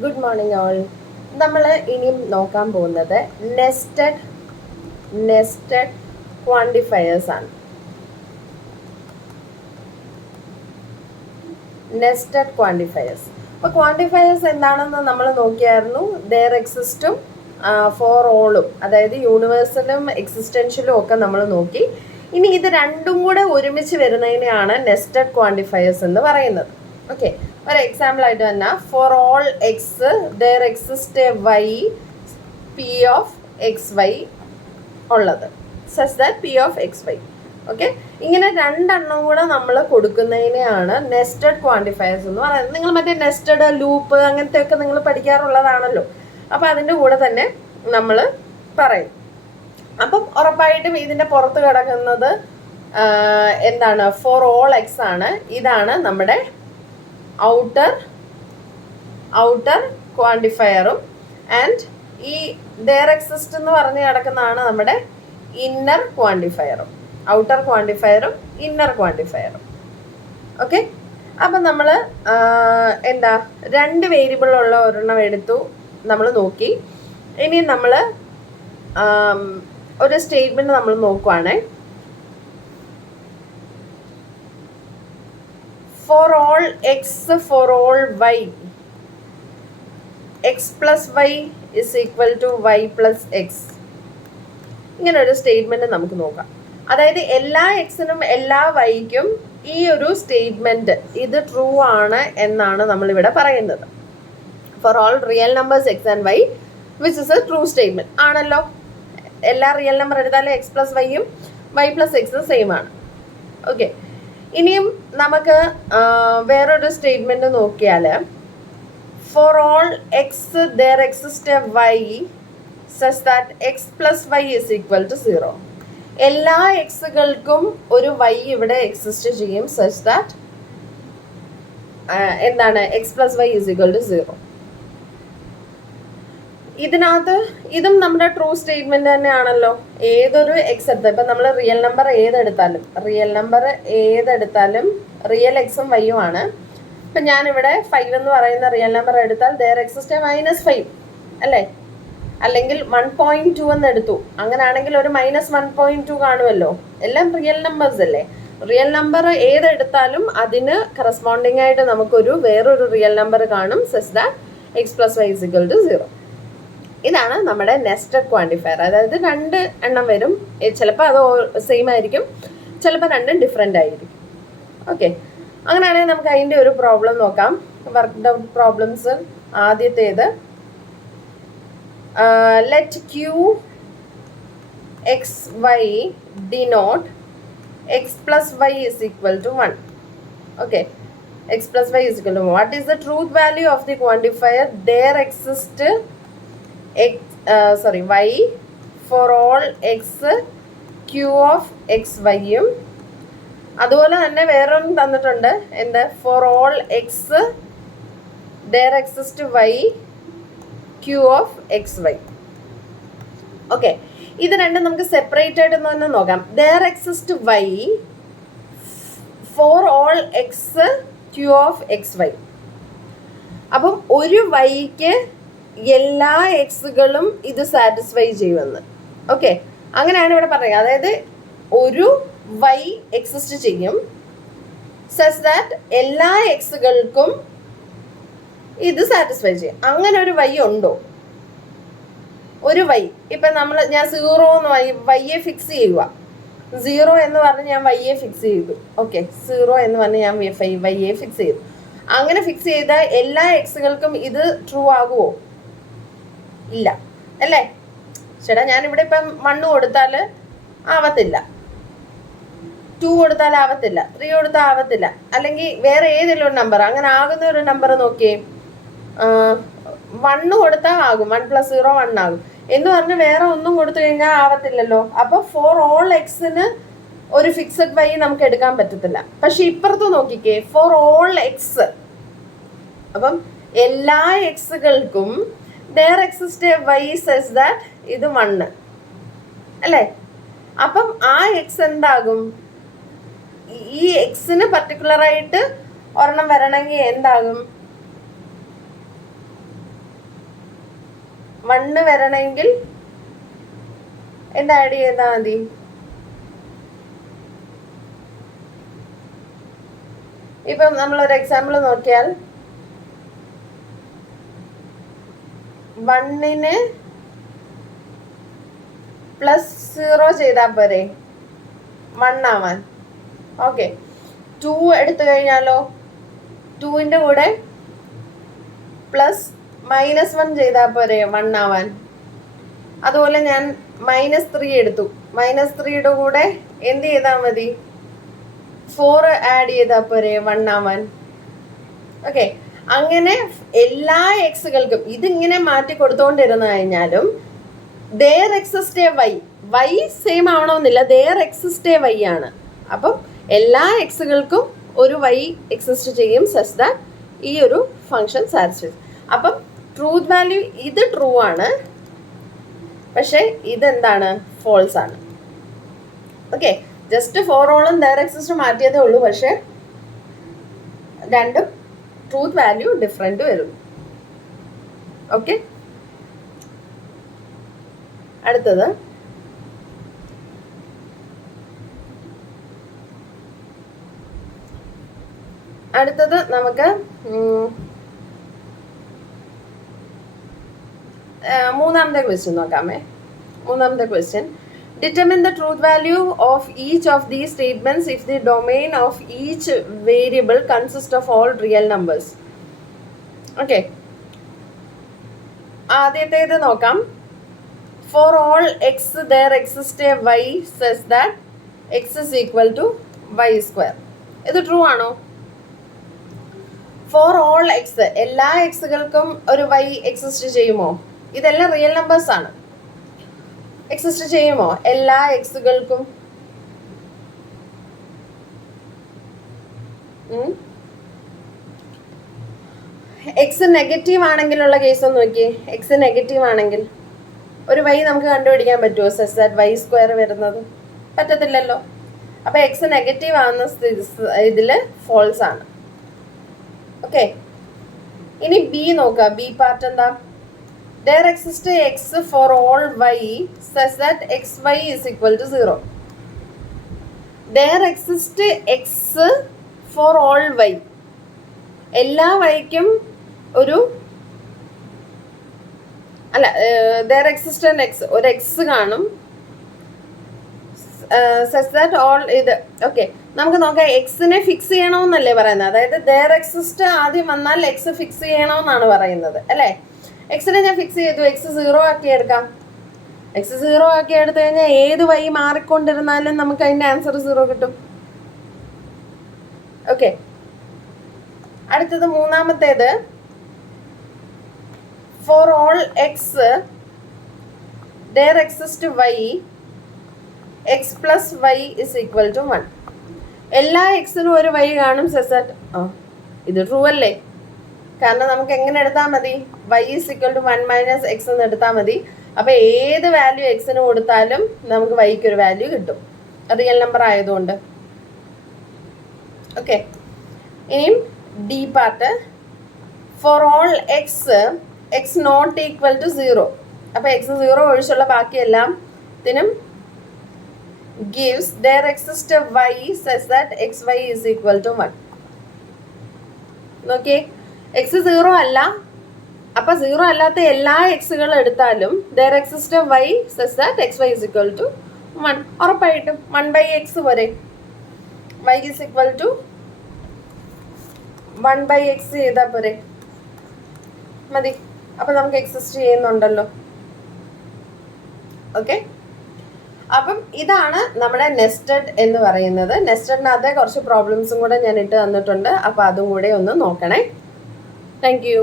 Good morning all. നമ്മൾ ഇനിയും നോക്കാൻ പോകുന്നത് നെസ്റ്റഡ് ക്വാണ്ടിഫയേഴ്സ് ആണ്. നെസ്റ്റഡ് ക്വാണ്ടിഫയേഴ്സ്. അപ്പോൾ ക്വാണ്ടിഫയേഴ്സ് എന്താണെന്ന് നമ്മൾ നോക്കിയായിരുന്നു. ദെയർ എക്സിസ്റ്റും ഫോർ ഓളും, അതായത് യൂണിവേഴ്സലും എക്സിസ്റ്റൻഷ്യലും ഒക്കെ നമ്മൾ നോക്കി. ഇനി ഇത് രണ്ടും കൂടെ ഒരുമിച്ച് വരുന്നതിനെയാണ് നെസ്റ്റഡ് ക്വാണ്ടിഫയേഴ്സ് എന്ന് പറയുന്നത്. ഓക്കെ, ഒരു എക്സാമ്പിൾ ആയിട്ട് തന്നെ for all X there exist a Y P of X Y ഉള്ളത്, such that P of X Y. Okay, ഇങ്ങനെ രണ്ടെണ്ണം കൂടെ നമ്മൾ കൊടുക്കുന്നതിനെയാണ് നെസ്റ്റഡ് ക്വാണ്ടിഫയേഴ്സ് എന്ന് പറയുന്നത്. നിങ്ങൾ മറ്റേ നെസ്റ്റഡ് ലൂപ്പ് അങ്ങനത്തെ ഒക്കെ നിങ്ങൾ പഠിക്കാറുള്ളതാണല്ലോ. അപ്പം അതിൻ്റെ കൂടെ തന്നെ നമ്മൾ പറയും. അപ്പം ഉറപ്പായിട്ടും ഇതിൻ്റെ പുറത്ത് കിടക്കുന്നത് എന്താണ്? ഫോർ ഓൾ എക്സ് ആണ്. ഇതാണ് നമ്മുടെ ഔട്ടർ ക്വാണ്ടിഫയറും. ആൻഡ് ഈ ദെയർ എക്സിസ്റ്റ് എന്ന് പറഞ്ഞ് കിടക്കുന്നതാണ് നമ്മുടെ ഇന്നർ ക്വാണ്ടിഫയറും. ഔട്ടർ ക്വാണ്ടിഫയറും ഇന്നർ ക്വാണ്ടിഫയറും. ഓക്കെ, അപ്പം നമ്മൾ രണ്ട് വേരിയബിൾ ഉള്ള ഒരെണ്ണം എടുത്തു, നമ്മൾ നോക്കി. ഇനി നമ്മൾ ഒരു സ്റ്റേറ്റ്മെന്റ് നമ്മൾ നോക്കുവാണ്. For all X for all Y X plus Y is equal to Y plus X. ഇങ്ങനെ ഒരു സ്റ്റേറ്റ്മെന്റ് നമുക്ക് നോക്കാം. അതായത് എല്ലാ എക്സിനും എല്ലാ വൈക്കും ഈ ഒരു സ്റ്റേറ്റ്മെന്റ് ഇത് ട്രൂ ആണ് എന്നാണ് നമ്മളിവിടെ പറയുന്നത്. For all real numbers X and Y which is a true statement ആണല്ലോ. എല്ലാ റിയൽ നമ്പർ എടുത്താലും എക്സ് പ്ലസ് വൈയും വൈ പ്ലസ് എക്സും സെയിം ആണ്. ഓക്കെ, ഇനിയും നമുക്ക് വേറൊരു സ്റ്റേറ്റ്മെന്റ് നോക്കിയാൽ for all X there exist a Y such that X plus Y is equal to 0. എല്ലാ എക്സുകൾക്കും ഒരു വൈ ഇവിടെ എക്സിസ്റ്റ് ചെയ്യും സച്ച് ദാറ്റ് എന്താണ്? X plus Y is equal to 0. ഇതിനകത്ത് ഇതും നമ്മുടെ ട്രൂ സ്റ്റേറ്റ്മെന്റ് തന്നെയാണല്ലോ. ഏതൊരു എക്സ് എടുത്താൽ, ഇപ്പം നമ്മൾ റിയൽ നമ്പർ ഏതെടുത്താലും റിയൽ എക്സും വൈയും ആണ്. ഇപ്പം ഞാനിവിടെ 5 എന്ന് പറയുന്ന റിയൽ നമ്പർ എടുത്താൽ ദെയർ എക്സിസ്റ്റ് -5 അല്ലേ? അല്ലെങ്കിൽ 1.2 എന്ന് എടുത്തു, അങ്ങനെയാണെങ്കിൽ ഒരു -1.2 കാണുമല്ലോ. എല്ലാം റിയൽ നമ്പേഴ്സ് അല്ലേ? റിയൽ നമ്പർ ഏതെടുത്താലും അതിന് കറസ്പോണ്ടിങ് ആയിട്ട് നമുക്കൊരു വേറൊരു റിയൽ നമ്പർ കാണും such that X plus Y is equal to 0. ഇതാണ് നമ്മുടെ നെസ്റ്റഡ് ക്വാണ്ടിഫയർ. അതായത് രണ്ട് എണ്ണം വരും, ചിലപ്പോൾ അത് സെയിം ആയിരിക്കും, ചിലപ്പോൾ രണ്ടും ഡിഫറെൻ്റ് ആയിരിക്കും. ഓക്കെ, അങ്ങനെയാണെങ്കിൽ നമുക്ക് അതിൻ്റെ ഒരു പ്രോബ്ലം നോക്കാം. Worked out problems. ആദ്യത്തേത് let q x y denote x plus Y is equal to 1. Okay, x plus Y is equal to 1. What is the truth value of the quantifier there exist y for all X Q of x വൈയും. അതുപോലെ തന്നെ വേറൊന്നും തന്നിട്ടുണ്ട്. എന്ത്? For all x there exist y q of X Y. Okay, ഇത് രണ്ടും നമുക്ക് separate ആയിട്ട് തന്നെ നോക്കാം. There exist Y for all X Q of X Y. അപ്പം ഒരു വൈക്ക് എല്ലാ എക്സുകളും ഇത് സാറ്റിസ്ഫൈ ചെയ്യുമെന്ന്. ഓക്കെ, അങ്ങനെയാണ് ഇവിടെ പറയുക. അതായത് ഒരു വൈ എക്സിസ്റ്റ് ചെയ്യും സച്ച് ദാറ്റ് എല്ലാ എക്സുകൾക്കും ഇത് സാറ്റിസ്ഫൈ ചെയ്യും. അങ്ങനെ ഒരു വൈ ഉണ്ടോ? ഒരു വൈ ഇപ്പം ഞാൻ 0 എന്ന് വൈയെ ഫിക്സ് ചെയ്യുക. 0 എന്ന് പറഞ്ഞ് ഞാൻ വൈയെ ഫിക്സ് ചെയ്തു. ഓക്കെ, 0 എന്ന് പറഞ്ഞ് ഞാൻ വൈയെ ഫിക്സ് ചെയ്തു. അങ്ങനെ ഫിക്സ് ചെയ്ത എല്ലാ എക്സുകൾക്കും ഇത് ട്രൂ ആകുമോ? ഇല്ല അല്ലേ? ചേട്ടാ, ഞാനിവിടെ ഇപ്പം 1 കൊടുത്താൽ ആവത്തില്ല, 2 കൊടുത്താൽ ആവത്തില്ല, 3 കൊടുത്താൽ ആവത്തില്ല, അല്ലെങ്കിൽ വേറെ ഏതെങ്കിലും ഒരു നമ്പർ അങ്ങനെ ആകുന്ന ഒരു നമ്പർ നോക്കിയേ. 1 കൊടുത്താൽ ആകും, 1 + 0 1 ആകും എന്ന് പറഞ്ഞ് വേറെ ഒന്നും കൊടുത്തു കഴിഞ്ഞാൽ ആവത്തില്ലല്ലോ. അപ്പോൾ ഫോർ ഓൾ എക്സിന് ഒരു ഫിക്സഡ് വൈ നമുക്ക് എടുക്കാൻ പറ്റത്തില്ല. പക്ഷെ ഇപ്പുറത്ത് നോക്കിക്കേ, ഫോർ ഓൾ എക്സ്, അപ്പം എല്ലാ എക്സുകൾക്കും there exists a y such that ഇത് 1 അല്ലേ? അപ്പം ആ എക്സ് എന്താകും? ഈ എക്സിന് പർട്ടിക്കുലർ ആയിട്ട് ഒരെണ്ണം വരണമെങ്കിൽ എന്താകും? 1 വരണമെങ്കിൽ എന്ത് ആഡ് ചെയ്താൽ മതി? ഇപ്പം നമ്മളൊരു എക്സാമ്പിൾ നോക്കിയാൽ 1ന് +0 ചെയ്താൽ പോരെ 1 ആവാൻ? ഓക്കെ, 2 എടുത്തു കഴിഞ്ഞാലോ 2ന്റെ കൂടെ +-1 ചെയ്താൽ പോരെ 1 ആവാൻ? അതുപോലെ ഞാൻ -3 എടുത്തു. -3യുടെ കൂടെ എന്ത് ചെയ്താൽ മതി? 4 ആഡ് ചെയ്താൽ പോരെ 1 ആവാൻ? ഓക്കെ, അങ്ങനെ എല്ലാ എക്സുകൾക്കും ഇതിങ്ങനെ മാറ്റി കൊടുത്തോണ്ടിരുന്നു കഴിഞ്ഞാലും there exists a y same ആവണമെന്നില്ല, there exists a y ആണ്. അപ്പം എല്ലാ എക്സുകൾക്കും ഒരു y എക്സിസ്റ്റ് ചെയ്യും സച്ച് ദാറ്റ് ഈ ഒരു ഫംഗ്ഷൻ സാറ്റിസ്ഫൈസ്. അപ്പം ട്രൂത്ത് വാല്യൂ ഇത് ട്രൂ ആണ്, പക്ഷെ ഇതെന്താണ്? ഫോൾസ് ആണ്. ഓക്കെ, ജസ്റ്റ് ഫോർ ഓളും there exists മാറ്റിയതേ ഉള്ളൂ, പക്ഷെ രണ്ടും ട്രൂത്ത് വാല്യൂ ഡിഫറെന്റ് വരും. ഓക്കെ, അടുത്തത് നമുക്ക് മൂന്നാമത്തെ ക്വസ്റ്റ്യൻ നോക്കാമേ. മൂന്നാമത്തെ question, determine the truth value of each of these statements if the domain of each variable consist of all real numbers. Okay, ആദ്യത്തേത് നോക്കാം. For all x there exists a y such that x is equal to y square. ഇത് true ആണോ? For all x, എല്ലാ എക്സുകൾക്കും ഒരു y exist ചെയ്യുമോ? ഇതെല്ലാം real numbers ആണ്. എക്സിസ്റ്റ് ചെയ്യുമോ എല്ലാ എക്സുകൾക്കും? എക്സ് നെഗറ്റീവ് ആണെങ്കിലുള്ള കേസ് ഒന്ന് നോക്കിയേ. എക്സ് നെഗറ്റീവ് ആണെങ്കിൽ ഒരു y നമുക്ക് കണ്ടുപിടിക്കാൻ പറ്റുമോ സച്ച് ദാറ്റ് y സ്ക്വയർ വരുന്നത്? പറ്റത്തില്ലല്ലോ. അപ്പൊ എക്സ് നെഗറ്റീവ് ആവുന്ന ഇതില് ഫോൾസ് ആണ്. ഓക്കെ, ഇനി ബി നോക്കുക. ബി പാർട്ട് എന്താ? there exists x for all y such that xy is equal to 0. there exists x for all y, എല്ലാ yക്കും ഒരു അല്ല, there exists an x, ഒരു x കാണും such that all ഇത്. ഓക്കെ, നമുക്ക് നോക്കാം. എക്സിനെ ഫിക്സ് ചെയ്യണമെന്നല്ലേ പറയുന്നത്? അതായത് there exists ആദ്യം വന്നാൽ എക്സ് ഫിക്സ് ചെയ്യണമെന്നാണ് പറയുന്നത് അല്ലേ? എക്സിനെ ഞാൻ ഫിക്സ് ചെയ്തു, എക്സ് 0 ആക്കി എടുക്കാം. എക്സ് 0 ആക്കി എടുത്തു കഴിഞ്ഞാൽ ഏത് വഴി മാറിക്കൊണ്ടിരുന്നാലും നമുക്ക് അതിന്റെ ആൻസർ 0 കിട്ടും. ഓക്കെ, അടുത്തത് മൂന്നാമത്തേത്, for all x there exists y x plus y is equal to 1. എല്ലാ എക്സിനും ഒരു y കാണും such that ഇത് ട്രൂ അല്ലേ? കാരണം നമുക്ക് എങ്ങനെ എടുത്താൽ മതി? y is equal to 1 minus x എന്ന് എടുത്താൽ മതി. അപ്പൊ ഏത് വാല്യൂ എക്സിന് കൊടുത്താലും നമുക്ക് വൈക്ക് ഒരു വാല്യൂ കിട്ടും, റിയൽ നമ്പർ ആയതുകൊണ്ട്. ഓക്കെ, ഇനിയും D part, for all X not equal to 0. അപ്പൊ എക്സ് 0 ഒഴിച്ചുള്ള ബാക്കിയെല്ലാം ത്തിനും gives there exists a y such that xy is equal to 1. നോക്കിയേ, എക്സ് 0 അല്ല, അപ്പൊ 0 അല്ലാത്ത എല്ലാ എക്സുകളും എടുത്താലും there exists a y such that xy is equal to 1. ഉറപ്പായിട്ടും 1/x പോരെ. y is equal to 1/x ചെയ്താൽ പോരെ, മതി. അപ്പൊ നമുക്ക് എക്സിസ്റ്റ് ചെയ്യുന്നുണ്ടല്ലോ. ഓക്കെ, അപ്പം ഇതാണ് നമ്മുടെ നെസ്റ്റഡ് എന്ന് പറയുന്നത്. നെസ്റ്റഡിനകത്തെ കുറച്ച് പ്രോബ്ലംസും കൂടെ ഞാൻ ഇട്ട് തന്നിട്ടുണ്ട്, അപ്പോൾ അതും കൂടെ ഒന്ന് നോക്കണേ. Thank you.